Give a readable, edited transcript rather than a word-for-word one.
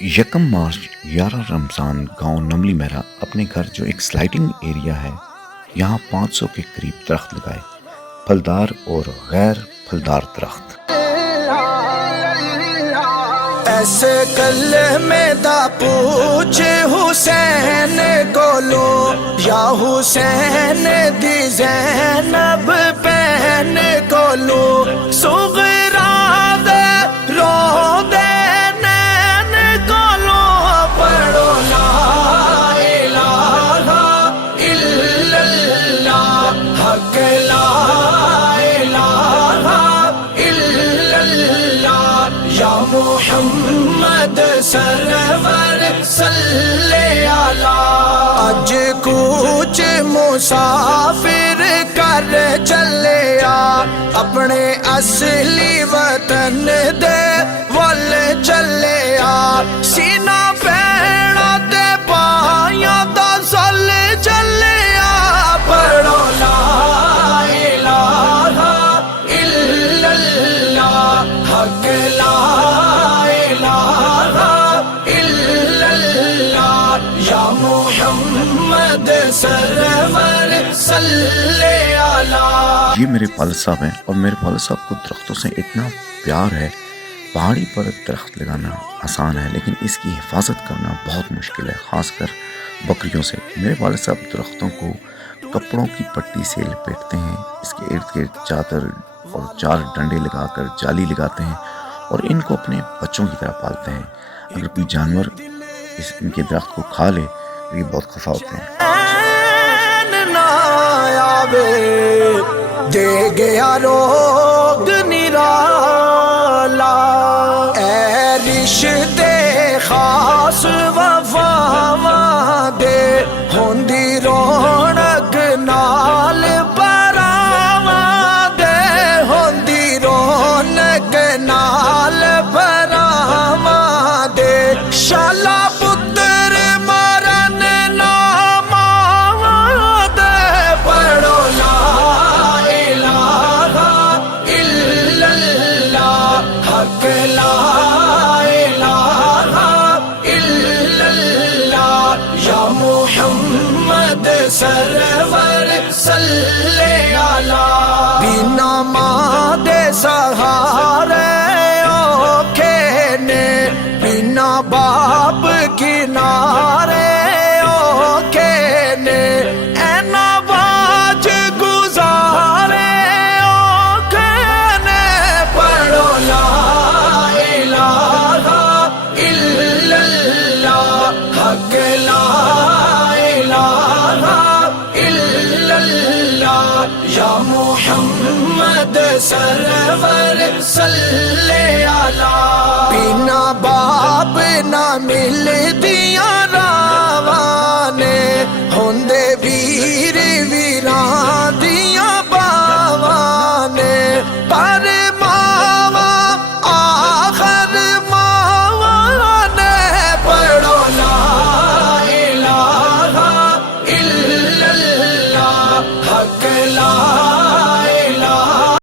یکم مارچ 11 رمضان گاؤں نملی میرا اپنے گھر جو ایک سلائڈنگ ایریا ہے یہاں 500 کے قریب درخت لگائے، پھلدار اور غیر پھلدار درخت۔ ایسے کلمے دا پوچھ حسین کولو یا حسین دی زینب پہن کولو صغرا دے رو دے نین کولو پڑھو لا الہ الا اللہ حق لا الہ الا اللہ یا محمد سرور صلی اللہ۔ اج کچھ مسافر کر چلے آ اپنے اصلی وطن دے ول چلے آ، سینہ پیڑا تے پایاں دا سل چلے آ، پڑھو لا الہ الا اللہ حق لا الہ الا اللہ یا محمد سرور صلی اللہ۔ یہ میرے والد صاحب ہیں اور میرے والد صاحب کو درختوں سے اتنا پیار ہے۔ پہاڑی پر درخت لگانا آسان ہے لیکن اس کی حفاظت کرنا بہت مشکل ہے، خاص کر بکریوں سے۔ میرے والد صاحب درختوں کو کپڑوں کی پٹی سے لپیٹتے ہیں، اس کے ارد گرد چادر اور 4 ڈنڈے لگا کر جالی لگاتے ہیں اور ان کو اپنے بچوں کی طرح پالتے ہیں۔ اگر کوئی جانور ان کے درخت کو کھا لے تو یہ بہت خفا ہوتے ہیں۔ دے گیا روگ نرالا، اے رشتے خاص وفاواں دے ہوندی رونق نال پراواں دے، ہوندی رونق نال پراواں دے، شالا پتر مرن ناماں دے، پڑھو لا الہ الا اللہ حق لا الہ الا اللہ یا محمد سرور صلی اللہ۔ بنا ماں دے سہارے اوکھے نے، بنا باپ کنارے اوکھے نے، اینا باج گزارے اوکھے نے، پڑھو لا الہ الا اللہ حق لا الہ الا اللہ یا محمد سرور صلی اللہ۔ بنا باپ نہ مل دیا راوانے ہوندے بھی